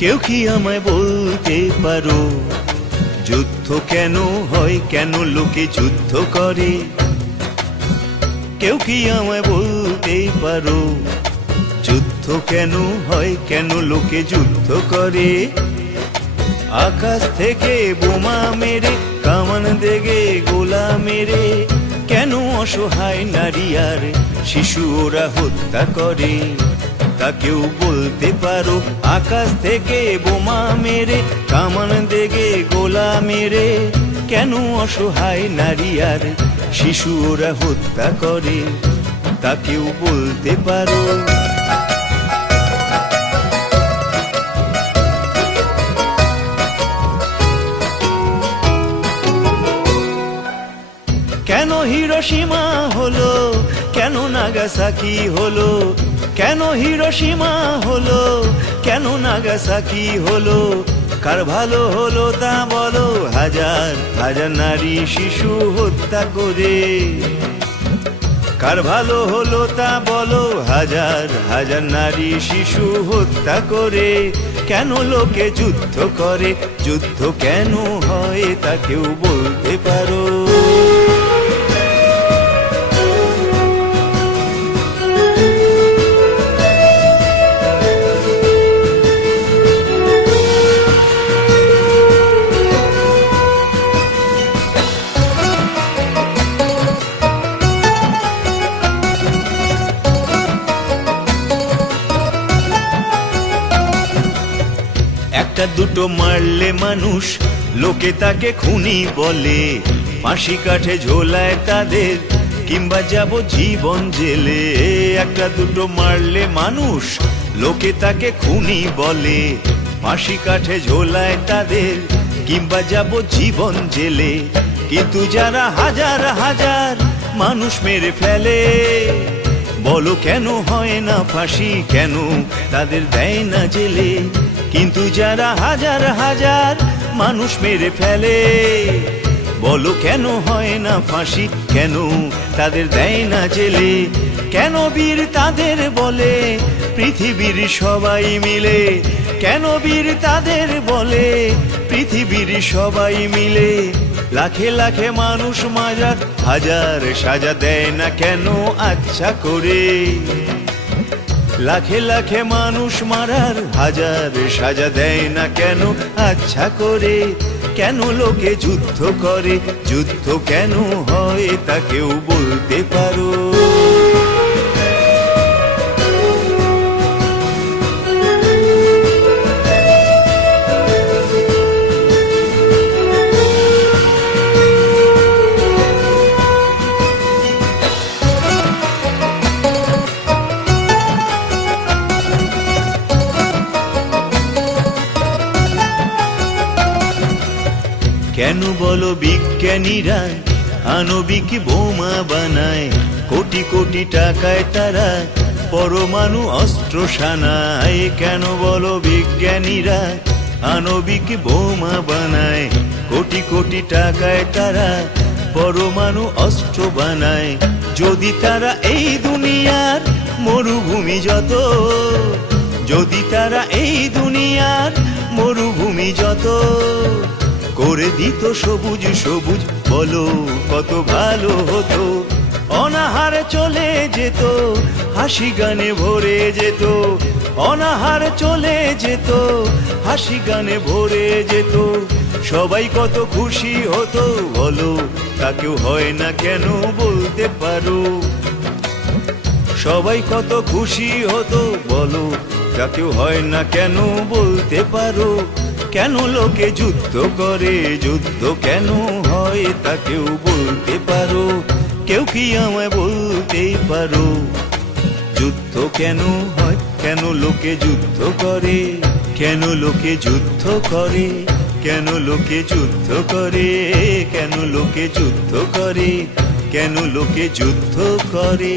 কেউ কি আমায় বলতে পারো যুদ্ধ কেন হয়, কেন লোকে যুদ্ধ করে? কেউ কি আমায় বলতে পারো যুদ্ধ কেন হয়, কেন লোকে যুদ্ধ করে? আকাশ থেকে বোমা মেরে, কামান দেগে গোলা মেরে, কেন অসহায় নারী আর শিশু ওরা হত্যা করে? তা কেউ বলতে পারো? আকাশ থেকে বোমা মেরে, কামান দেগে গোলা মেরে, কেন অসহায় নারী আর শিশু ওরা হত্যা করে? তা কেউ বলতে পারো? কেন হিরোশিমা হলো, কেন নাগাসাকি হলো? কেন হিরোশিমা হলো, কেন নাগাসাকি হলো? কার ভালো হলো তা বলো, হাজার হাজার নারী শিশু হত্যা করে? কার ভালো হলো তা বলো, হাজার হাজার নারী শিশু হত্যা করে? কেন লোকে যুদ্ধ করে? যুদ্ধ কেন হয় তা কেউ বলতে পারো? একটা দুটো মারলে মানুষ লোকে তাকে খুনি বলে, ফাঁসি কাঠে ঝোলায় তাদের, কিংবা যাব জীবন জেলে। একটা দুটো মারলে মানুষ লোকে তাকে খুনি বলে, ফাঁসি কাঠে ঝোলায় তাদের, কিংবা যাব জীবন জেলে। কিন্তু যারা হাজার হাজার মানুষ মেরে ফেলে, বলো কেন হয় না ফাঁসি, কেন তাদের দেয় না জেলে? কিন্তু যারা হাজার হাজার মানুষ মেরে ফেলে, বলো কেন হয় না ফাঁসি, কেন তাদের দেয় না জেলে? কেন বীর তাদের বলে পৃথিবীর সবাই মিলে? কেন বীর তাদের বলে পৃথিবীর সবাই মিলে? লাখে লাখে মানুষ মাজার হাজার সাজা দেয় না কেন আচ্ছা করে? লাখে লাখে মানুষ মারার হাজার সাজা দেয় না কেন আচ্ছা করে? কেন লোকে যুদ্ধ করে? যুদ্ধ কেন হয় তা কেউ বলতে পারো? কেন বলো বিজ্ঞানীরা আণবিক বোমা বানায়, কোটি কোটি টাকায় তারা পরমাণু অস্ত্র সানায়? কেন বলো বিজ্ঞানীরা আণবিক বোমা বানায়, কোটি কোটি টাকায় তারা পরমাণু অস্ত্র বানায়? যদি তারা এই দুনিয়ার মরুভূমি যত, যদি তারা এই দুনিয়ার মরুভূমি যত করে দিত সবুজ সবুজ, বলো কত ভালো হতো। অনাহার চলে যেত, হাসি গানে ভরে যেত। অনাহার চলে যেত, হাসি গানে ভরে যেত। সবাই কত খুশি হতো, বলো তা কেউ হয় না কেন বলতে পারো? সবাই কত খুশি হতো, বলো তা কেউ হয় না কেন বলতে পারো? কেন লোকে যুদ্ধ করে? যুদ্ধ কেন হয় তা কেউ বলতে পারো? কেউ কি আমায় বলতে পারো যুদ্ধ কেন হয়, কেন লোকে যুদ্ধ করে? কেন লোকে যুদ্ধ করে? কেন লোকে যুদ্ধ করে? কেন লোকে যুদ্ধ করে? কেন লোকে যুদ্ধ করে?